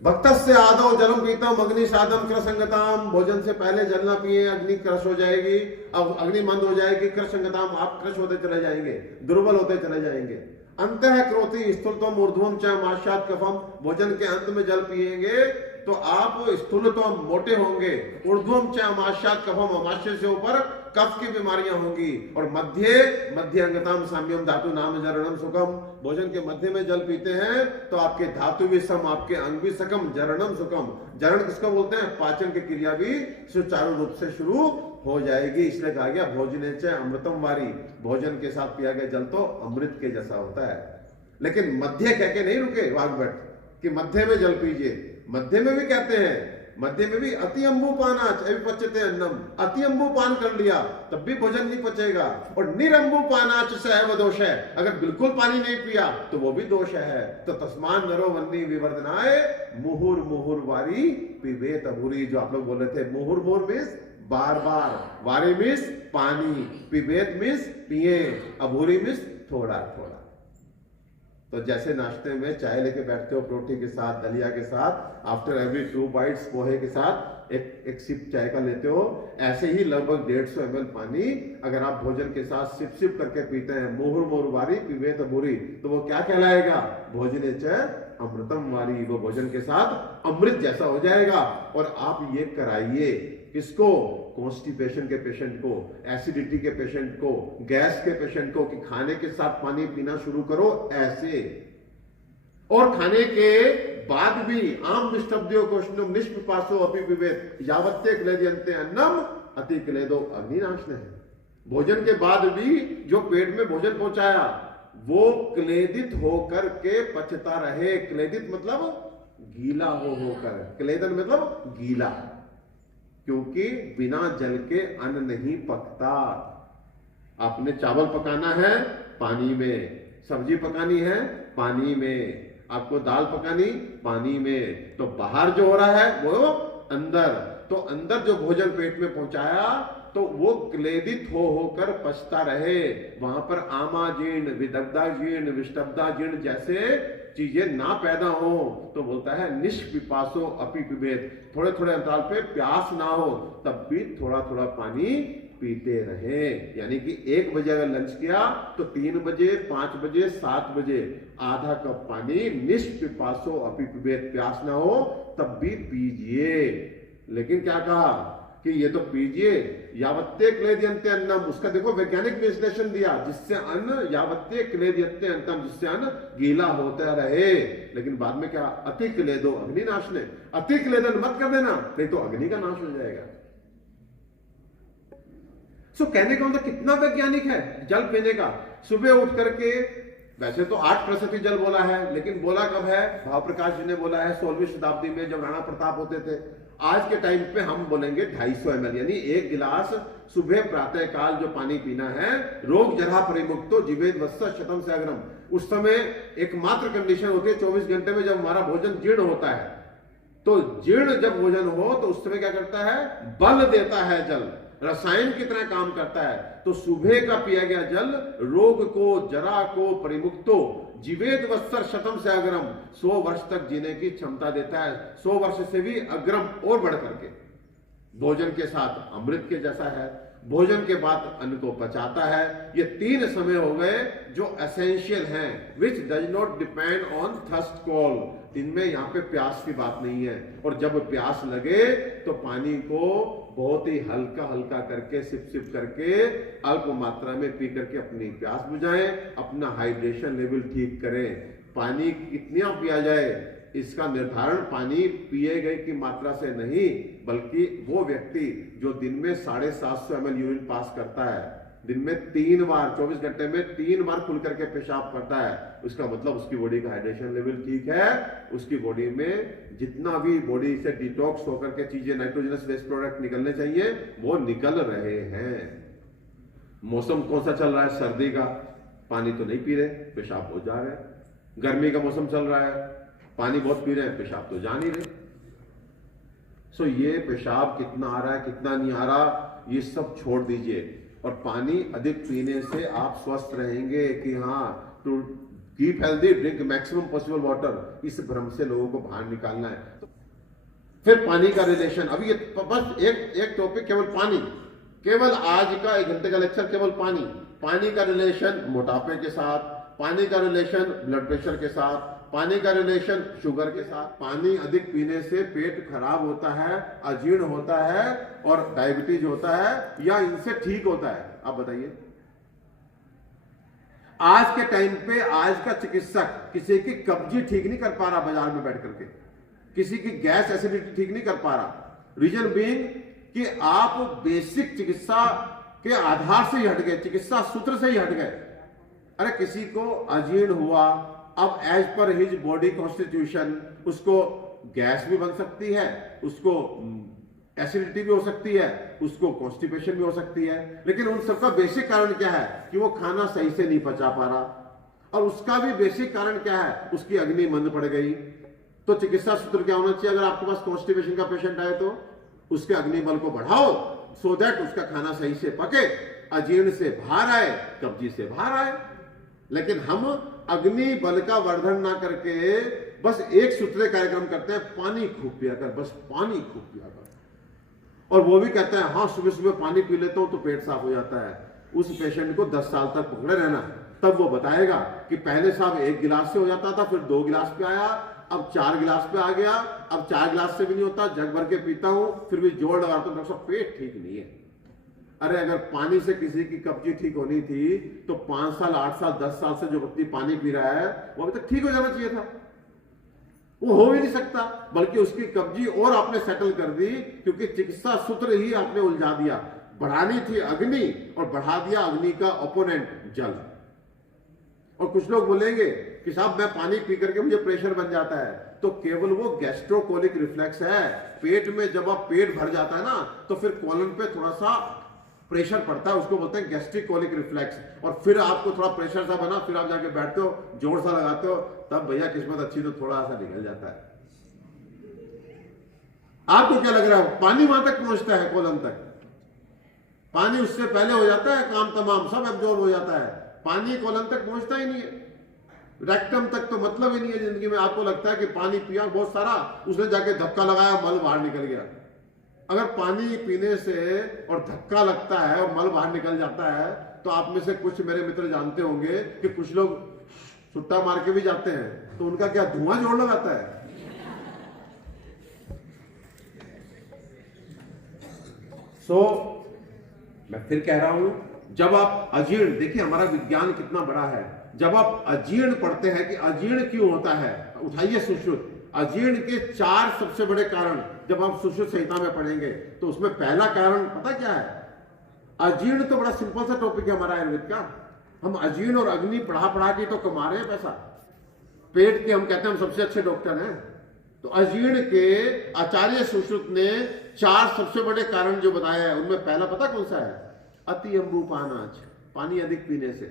भक्तस्य आदौ जलम पीतम अग्नि साधम कृसंगताम, भोजन से पहले जल ना पिए, अग्नि क्रश हो जाएगी, अब अग्नि मंद हो जाएगी, कृसंगताम आप क्रश होते चले जाएंगे, दुर्बल होते चले जाएंगे। अंत है क्रोति स्थूलतम ऊर्ध्वम च माशात कफम, भोजन के अंत में जल पिएंगे तो आप स्थूलतम मोटे होंगे, ऊर्ध्वम च माशात कफम, आमाशय से ऊपर कफ की बीमारियां होंगी, और मध्य अंगताम साम्यम धातु नाम जरणम सुखम, भोजन के मध्य में जल पीते हैं तो आपके धातु भी सम, आपके अंग भी सकम, जरणम सुखम। जरण किसको बोलते हैं? पाचन की क्रिया भी सुचारू रूप से शुरू हो जाएगी। इसलिए कहा गया भोजने च अमृतम वारी, भोजन के साथ पिया गया जल तो अमृत के जैसा होता है। लेकिन मध्य कह के नहीं रुके वाग्भट कि मध्य में जल पीजिए, मध्य में भी कहते हैं, मध्य में भी अति अम्बुपानाच अविपच्यते अन्नम, अति अम्बुपान कर लिया तब भी भोजन नहीं पचेगा, और निरंबुपानाच सहैव दोष है, अगर बिल्कुल पानी नहीं पिया तो वो भी दोष है। तो तस्मान नरो वन्नी विवर्धनाय मुहुर मुहुर वारी पिबेत अभूरी, जो आप लोग बोल रहे थे, मुहुर मुहुर मीन्स बार बार, वारी मीन्स पानी, पिबेत मीन्स पिए, अभूरी मीन्स थोड़ा थोड़ा। तो जैसे नाश्ते में चाय लेके बैठते हो प्रोटी के साथ, दलिया के साथ, आफ्टर एवरी 2 बाइट्स पोहे के साथ एक सिप चाय का लेते हो, ऐसे ही लगभग 150 ml पानी अगर आप भोजन के साथ सिप सिप करके पीते हैं, मुहुर मुहुर वारी पिबेत अभूरी, तो वो क्या कहलाएगा? भोजने च अमृतम वारी, वो भोजन के साथ अमृत जैसा हो जाएगा। और आप ये कराइए किसको? कॉन्स्टिपेशन के पेशेंट को, एसिडिटी के पेशेंट को, गैस के पेशेंट को, कि खाने के साथ पानी पीना शुरू करो ऐसे, और खाने के बाद भी आम निष्टब्दियों को निष्पिपासो अपि पिबेत यावत्ते क्लेदयन्ते अन्नम अति क्लेदो अग्निनाशने है। भोजन के बाद भी जो पेट में भोजन पहुंचाया वो क्लेदित होकर के पचता रहे। क्लेदित मतलब गीला होकर, क्लेदन मतलब गीला, क्योंकि बिना जल के अन्न नहीं पकता। आपने चावल पकाना है पानी में, सब्जी पकानी है पानी में, आपको दाल पकानी पानी में, तो बाहर जो हो रहा है वो अंदर, तो अंदर जो भोजन पेट में पहुंचाया तो वो क्लेदित होकर पचता रहे। वहां पर आमा जीर्ण, विदग्धा जीर्ण, विष्टब्धा जीर्ण जैसे चीजें ना पैदा हो, तो बोलता है निष्पिपासो अपि पिबेत, थोड़े थोड़े अंतराल पे प्यास ना हो तब भी थोड़ा थोड़ा पानी पीते रहे। यानी कि 1 बजे अगर लंच किया तो 3 बजे, 5 बजे, 7 बजे आधा कप पानी निष्पिपासो अपि पिबेत, प्यास ना हो तब भी पीजिए। लेकिन क्या कहा कि ये तो पीजिए यावत्ते क्लेदयन्ते अन्नम, उसका देखो वैज्ञानिक विश्लेषण दिया, जिससे अन्न यावत्ते क्लेदयन्ते अन्नम, जिससे अन्न गीला होता रहे। लेकिन बाद में क्या? अति क्लेदो अग्निनाशने, अति क्लेदन मत कर देना नहीं तो अग्नि का नाश हो जाएगा। सो कहने का मतलब कितना वैज्ञानिक है जल पीने का। सुबह उठ करके, वैसे तो 8% जल बोला है, लेकिन बोला कब है? भाव प्रकाश जी ने बोला है 16वीं शताब्दी में जब राणा प्रताप होते थे। आज के टाइम पे हम बोलेंगे 250 ml, यानी 1 गिलास सुबह प्रातः काल जो पानी पीना है। रोग जरा परिमुक्तो जीवेद वत्स शतम से अग्रम, उस समय एकमात्र कंडीशन होती है 24 घंटे में जब हमारा भोजन जीर्ण होता है, तो जीर्ण जब भोजन हो तो उस समय क्या करता है? बल देता है जल, रसायन की तरह काम करता है। तो सुबह का पिया गया जल रोग को, जरा को परिमुक्तो जीवेद वत्सर शतम से अग्रम, 100 वर्ष तक जीने की क्षमता देता है, 100 वर्ष से भी अग्रम और बढ़ करके। भोजन के साथ अमृत के जैसा है, भोजन के बाद अन्न को पचाता है। ये 3 समय हो गए जो एसेंशियल हैं, which does not depend on thirst call. इनमें यहाँ पे प्यास की बात नहीं है, और जब प्यास लगे तो पानी को बहुत ही हल्का हल्का करके, सिप सिप करके, अल्प मात्रा में पी करके अपनी प्यास बुझाएं, अपना हाइड्रेशन लेवल ठीक करें। पानी कितना पिया जाए इसका निर्धारण पानी पिए गए की मात्रा से नहीं, बल्कि वो व्यक्ति जो दिन में 750 ml यूरिन पास करता है, दिन में 3 बार, 24 घंटे में 3 बार खुल करके पेशाब करता है, उसका मतलब उसकी बॉडी का हाइड्रेशन लेवल ठीक है। उसकी बॉडी में जितना भी बॉडी से डिटॉक्स होकर के चीजें, नाइट्रोजनस वेस्ट प्रोडक्ट निकलने चाहिए वो निकल रहे हैं। मौसम कौन सा चल रहा है? सर्दी का, पानी तो नहीं पी रहे, पेशाब हो जा रहे। गर्मी का मौसम चल रहा है, पानी बहुत पी रहे हैं, पेशाब तो जा नहीं रहे। सो ये पेशाब कितना आ रहा है, कितना नहीं आ रहा, ये सब छोड़ दीजिए, और पानी अधिक पीने से आप स्वस्थ रहेंगे। कि हाँ, तो keep healthy, drink maximum possible water, इस भ्रम से लोगों को बाहर निकालना है। फिर पानी का रिलेशन, अभी ये बस एक टॉपिक केवल पानी, केवल आज का 1 घंटे का लेक्चर केवल पानी। पानी का रिलेशन मोटापे के साथ, पानी का रिलेशन ब्लड प्रेशर के साथ, पानी का रिलेशन शुगर के साथ। पानी अधिक पीने से पेट खराब होता है, अजीर्ण होता है और डायबिटीज होता है, या इनसे ठीक होता है? आप बताइए। आज के टाइम पे आज का चिकित्सक किसी की कब्जी ठीक नहीं कर पा रहा बाजार में बैठ करके, किसी की गैस एसिडिटी ठीक नहीं कर पा रहा। रीजन बीइंग कि आप बेसिक चिकित्सा के आधार से ही हट गए, चिकित्सा सूत्र से ही हट गए। अरे किसी को अजीर्ण हुआ, अब as per his body constitution उसको गैस भी बन सकती है, उसको एसिडिटी भी हो सकती है, उसको कॉन्स्टिपेशन भी हो सकती है, लेकिन उन सबका बेसिक कारण क्या है कि वो खाना सही से नहीं पचा पा रहा, और उसका भी बेसिक कारण क्या है, उसकी अग्नि मंद पड़ गई। तो चिकित्सा सूत्र क्या होना चाहिए? अगर आपके पास कॉन्स्टिपेशन का पेशेंट आए तो उसके अग्नि बल को बढ़ाओ, सो दैट उसका खाना सही से पके, अजीर्ण से बाहर आए, कब्जी से बाहर आए। लेकिन हम अग्नि बल का वर्धन ना करके बस एक सूत्रीय कार्यक्रम करते हैं, पानी खूब पिया कर, बस पानी खूब पिया कर, और वो भी कहते हैं हाँ सुबह सुबह पानी पी लेता हूं तो पेट साफ हो जाता है। उस पेशेंट को 10 साल तक पकड़े रहना, तब वो बताएगा कि पहले साहब 1 गिलास से हो जाता था, फिर 2 गिलास पे आया, अब 4 गिलास पे आ गया, अब 4 गिलास से भी नहीं होता, जग भर के पीता हूं, फिर भी जोड़ लगाता हूं, डॉक्टर साहब पेट ठीक नहीं है। अरे अगर पानी से किसी की कब्जी ठीक होनी थी तो 5 साल 8 साल 10 साल से जो व्यक्ति पानी पी रहा है वो अभी तक ठीक हो जाना चाहिए था। वो हो ही नहीं सकता, बल्कि उसकी कब्जी और आपने सेटल कर दी, क्योंकि चिकित्सा सूत्र ही आपने उलझा दिया। बढ़ानी थी अग्नि और बढ़ा दिया अग्नि का ओपोनेंट जल। और कुछ लोग बोलेंगे कि साहब मैं पानी पी करके मुझे प्रेशर बन जाता है, तो केवल वो गैस्ट्रोकोलिक रिफ्लेक्स है। पेट में जब आप पेट भर जाता है ना तो फिर कॉलन पे थोड़ा सा प्रेशर पड़ता है, उसको बोलते हैं गैस्ट्रिक कोलिक रिफ्लेक्स, और फिर आपको थोड़ा प्रेशर सा बना, फिर आप जाके बैठते हो, जोर सा लगाते हो, तब भैया किस्मत अच्छी तो थोड़ा सा निकल जाता है। आपको क्या लग रहा है? पानी वहां तक पहुंचता है, कोलन तक पानी उससे पहले हो जाता है, काम तमाम सब एब्जॉर्ब हो जाता है, पानी कोलन तक पहुंचता ही नहीं है। रेक्टम तक तो मतलब ही नहीं है जिंदगी में। आपको लगता है कि पानी पिया बहुत सारा, उसने जाके धक्का लगाया, मल बाहर निकल गया। अगर पानी पीने से और धक्का लगता है और मल बाहर निकल जाता है, तो आप में से कुछ मेरे मित्र जानते होंगे कि कुछ लोग सुट्टा मार के भी जाते हैं, तो उनका क्या धुआं जोड़ लगाता है। मैं फिर कह रहा हूं, जब आप अजीर्ण, देखिए हमारा विज्ञान कितना बड़ा है, जब आप अजीर्ण पढ़ते हैं कि अजीर्ण क्यों होता है, उठाइए सुश्रुत। अजीर्ण के 4 सबसे बड़े कारण जब आप सुश्रुत संहिता में पढ़ेंगे तो उसमें पहला कारण पता क्या है? अजीर्ण तो बड़ा सिंपल सा टॉपिक है हमारा आयुर्वेद का। हम अजीर्ण और अग्नि पढ़ा के तो कमा रहे हैं पैसा। पेट के हम कहते हैं हम सबसे अच्छे डॉक्टर हैं। तो अजीर्ण के आचार्य सुश्रुत ने 4 सबसे बड़े कारण जो बताया है, उनमें पहला पता कौन सा है? अति अम्बुपानाच, पानी अधिक पीने से।